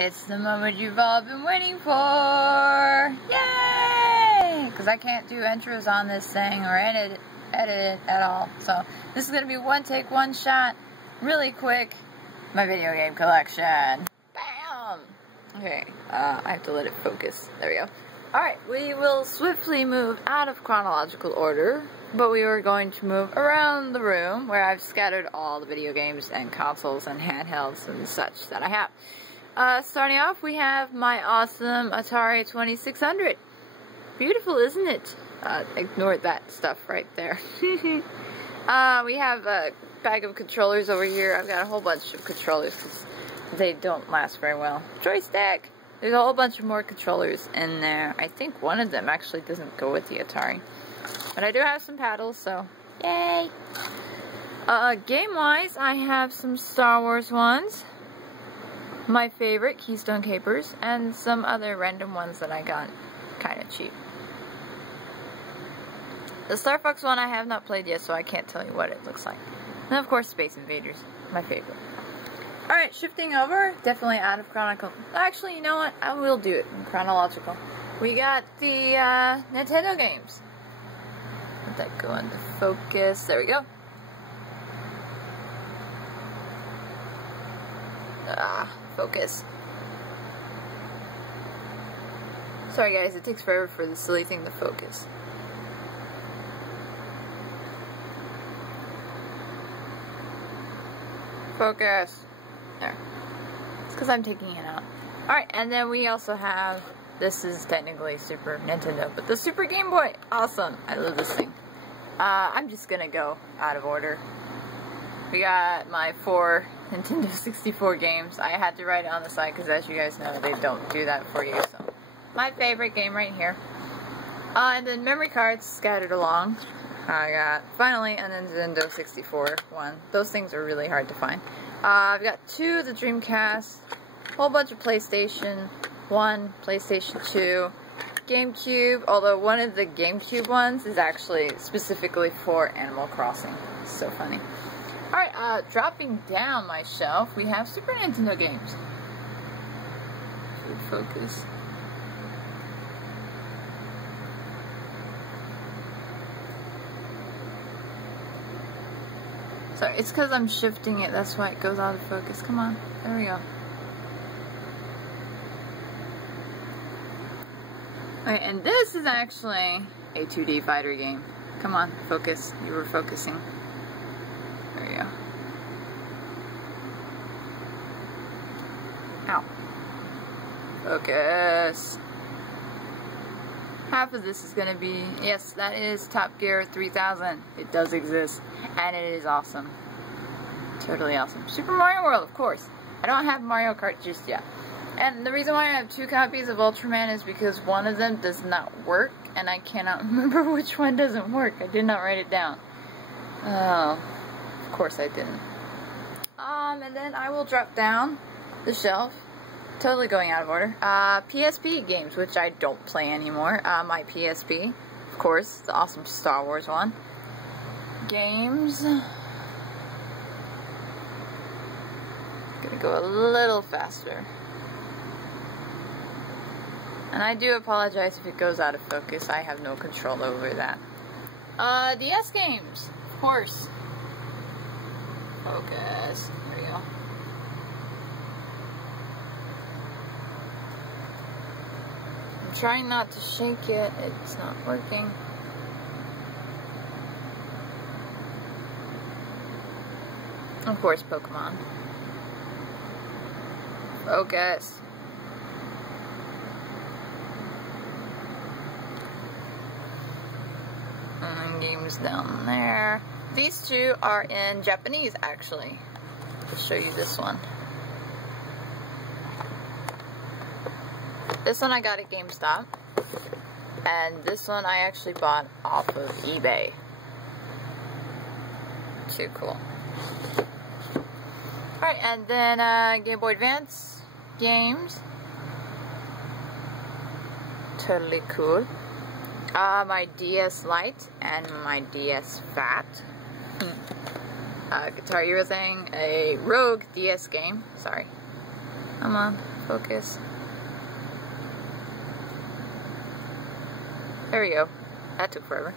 It's the moment you've all been waiting for! Yay! Because I can't do intros on this thing or edit it at all. So this is going to be one take, one shot, really quick, my video game collection. Bam! Okay, I have to let it focus. There we go. Alright, we will swiftly move out of chronological order, but we are going to move around the room where I've scattered all the video games and consoles and handhelds and such that I have. Starting off, we have my awesome Atari 2600. Beautiful, isn't it? Ignore that stuff right there. We have a bag of controllers over here. I've got a whole bunch of controllers because they don't last very well. Joystick! There's a whole bunch of more controllers in there. I think one of them actually doesn't go with the Atari. But I do have some paddles, so yay! Game-wise, I have some Star Wars ones. My favorite, Keystone Capers, and some other random ones that I got kind of cheap. The Star Fox one I have not played yet, so I can't tell you what it looks like. And of course, Space Invaders, my favorite. Alright, shifting over, definitely out of chronological. Actually, you know what? I will do it in chronological. We got the Nintendo games. Let that go into focus. There we go. Focus. Sorry guys, it takes forever for the silly thing to focus. Focus. There. It's because I'm taking it out. Alright, and then we also have, this is technically Super Nintendo, but the Super Game Boy. Awesome. I love this thing. I'm just gonna go out of order. We got my 4 Nintendo 64 games. I had to write it on the side because, as you guys know, they don't do that for you. So, my favorite game right here. And then memory cards scattered along. I got, finally, a Nintendo 64 one. Those things are really hard to find. I've got 2 of the Dreamcast, a whole bunch of PlayStation 1, PlayStation 2, GameCube, although one of the GameCube ones is actually specifically for Animal Crossing. It's so funny. Alright, dropping down my shelf, we have Super Nintendo games. Focus. Sorry, it's because I'm shifting it, that's why it goes out of focus. Come on, there we go. Alright, and this is actually a 2D fighter game. Come on, focus. You were focusing. There we go. Ow. Focus. Half of this is going to be, yes, that is Top Gear 3000. It does exist, and it is awesome. Totally awesome. Super Mario World, of course. I don't have Mario Kart just yet. And the reason why I have 2 copies of Ultraman is because one of them does not work, and I cannot remember which one doesn't work. I did not write it down. Oh. Of course I didn't. And then I will drop down the shelf. Totally going out of order. PSP games, which I don't play anymore. My PSP, of course, the awesome Star Wars one. Games. Gonna go a little faster. And I do apologize if it goes out of focus. I have no control over that. DS games, of course. Focus. There we go. I'm trying not to shake it. It's not working. Of course, Pokemon. Focus. And games down there. These 2 are in Japanese, actually. I'll show you this one. This one I got at GameStop. And this one I actually bought off of eBay. Too cool. Alright, and then Game Boy Advance games. Totally cool. My DS Lite and my DS Fat. Guitar Hero thing, a Rogue DS game. Sorry. Come on, Focus. There we go. That took forever.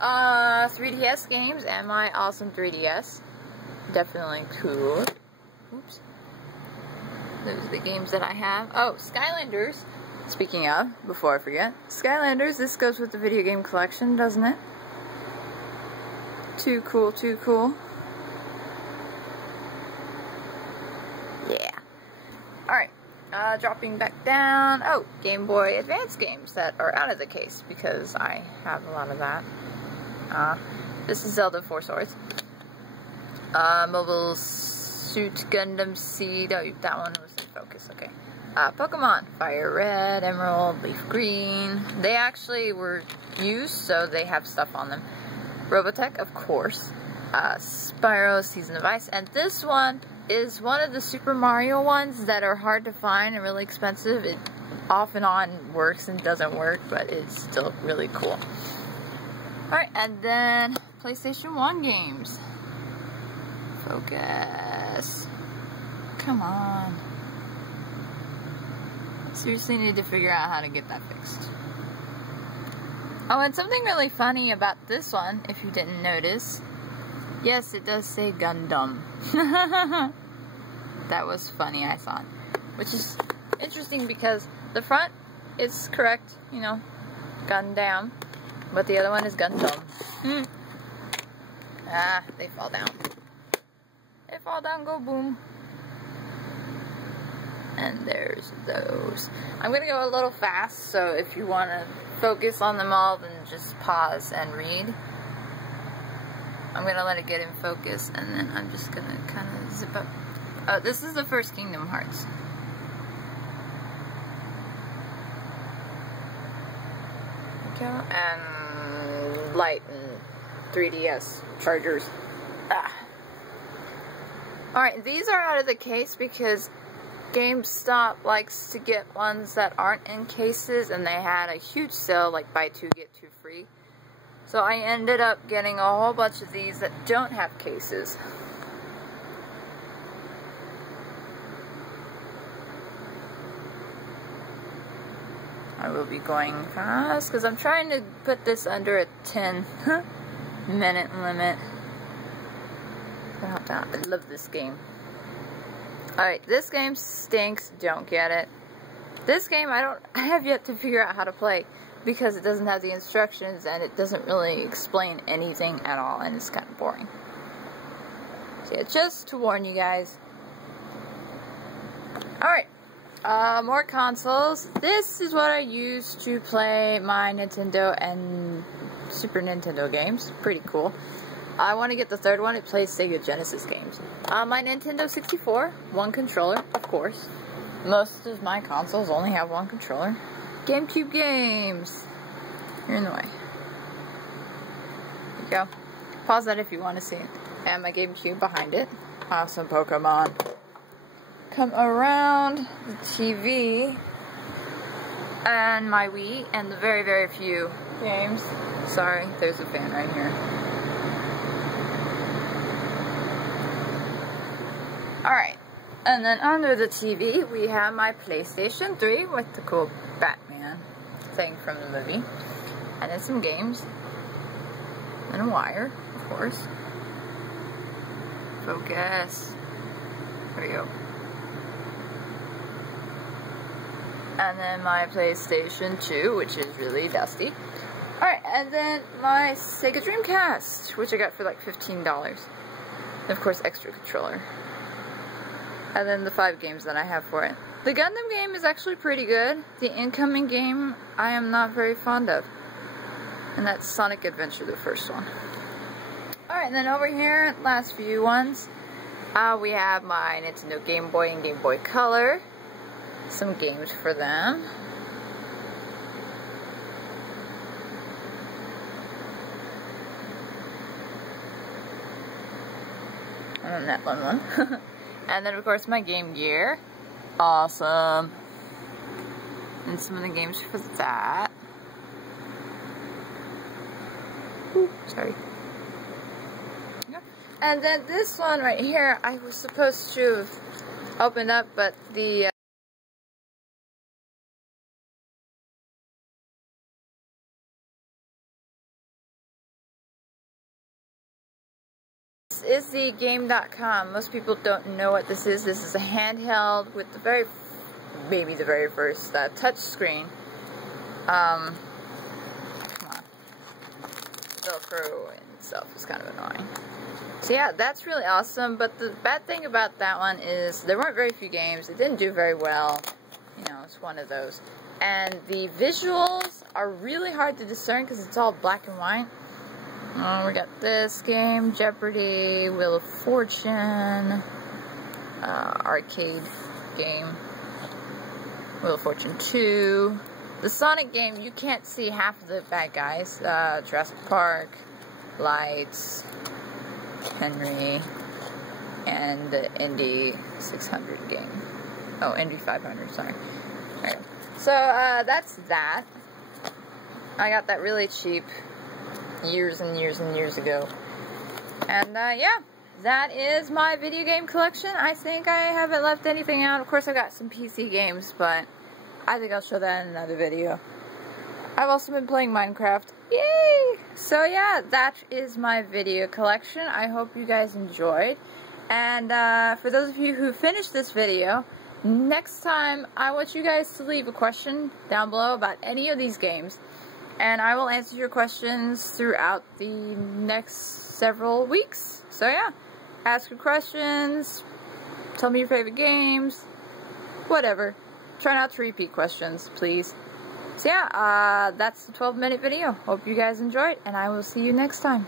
3DS games and my awesome 3DS. Definitely cool. Oops. Those are the games that I have. Oh, Skylanders. Speaking of, before I forget, Skylanders, this goes with the video game collection, doesn't it? Too cool, too cool. Yeah. Alright, dropping back down. Oh, Game Boy Advance games that are out of the case because I have a lot of that. This is Zelda 4 Swords. Mobile Suit Gundam Seed. Oh, that one was in focus, okay. Pokemon, Fire Red, Emerald, Leaf Green. They actually were used, so they have stuff on them. Robotech, of course. Spyro, Season of Ice. And this one is one of the Super Mario ones that are hard to find and really expensive. It off and on works and doesn't work, but it's still really cool. Alright, and then PlayStation 1 games. Focus. Come on. Seriously need to figure out how to get that fixed. Oh, and something really funny about this one, if you didn't notice. Yes, it does say Gundam. That was funny, I thought. Which is interesting because the front is correct, you know, Gundam. But the other one is Gundam. Ah, they fall down. They fall down, go boom. And there's those. I'm gonna go a little fast, so if you want to focus on them all, then just pause and read. I'm gonna let it get in focus, and then I'm just gonna kind of zip up. Oh, this is the first Kingdom Hearts. Okay, and light and 3DS chargers. Alright, these are out of the case because GameStop likes to get ones that aren't in cases, and they had a huge sale, like buy two get two free. So I ended up getting a whole bunch of these that don't have cases. I will be going fast because I'm trying to put this under a 10-minute limit. I love this game. Alright, this game stinks. Don't get it. This game I have yet to figure out how to play because it doesn't have the instructions and it doesn't really explain anything at all, and it's kind of boring. So yeah, just to warn you guys. Alright, more consoles. This is what I use to play my Nintendo and Super Nintendo games. Pretty cool. I want to get the third one. It plays Sega Genesis games. My Nintendo 64, one controller, of course. Most of my consoles only have one controller. GameCube games. You're in the way. There you go. Pause that if you want to see it. And my GameCube behind it. Awesome Pokemon. Come around the TV. And my Wii. And the very, very few games. Sorry, there's a fan right here. Alright, and then under the TV, we have my PlayStation 3 with the cool Batman thing from the movie. And then some games. And a wire, of course. Focus. There we go. And then my PlayStation 2, which is really dusty. Alright, and then my Sega Dreamcast, which I got for like $15. And of course, extra controller. And then the 5 games that I have for it. The Gundam game is actually pretty good. The incoming game, I am not very fond of. And that's Sonic Adventure, the first one. Alright, and then over here, last few ones. We have my Nintendo Game Boy and Game Boy Color. Some games for them. And that one. And then, of course, my Game Gear. Awesome. And some of the games for that. Ooh, sorry. And then this one right here, I was supposed to have opened up, but the is the Game.com. Most people don't know what this is. This is a handheld with maybe the very first touch screen. Come on. Velcro in itself is kind of annoying. So yeah, that's really awesome, but the bad thing about that one is there weren't very few games. It didn't do very well. You know, it's one of those. And the visuals are really hard to discern because it's all black and white. We got this game, Jeopardy, Wheel of Fortune, arcade game, Wheel of Fortune 2. The Sonic game, you can't see half of the bad guys. Jurassic Park, Lights, Henry, and the Indy 600 game. Oh, Indy 500, sorry. Right. So, that's that. I got that really cheap years and years and years ago. And, yeah, that is my video game collection. I think I haven't left anything out. Of course, I got some PC games, but I think I'll show that in another video. I've also been playing Minecraft. Yay! So, yeah, that is my video collection. I hope you guys enjoyed. And, for those of you who finished this video, next time, I want you guys to leave a question down below about any of these games. And I will answer your questions throughout the next several weeks. So yeah, ask your questions, tell me your favorite games, whatever. Try not to repeat questions, please. So yeah, that's the 12-minute video. Hope you guys enjoyed, and I will see you next time.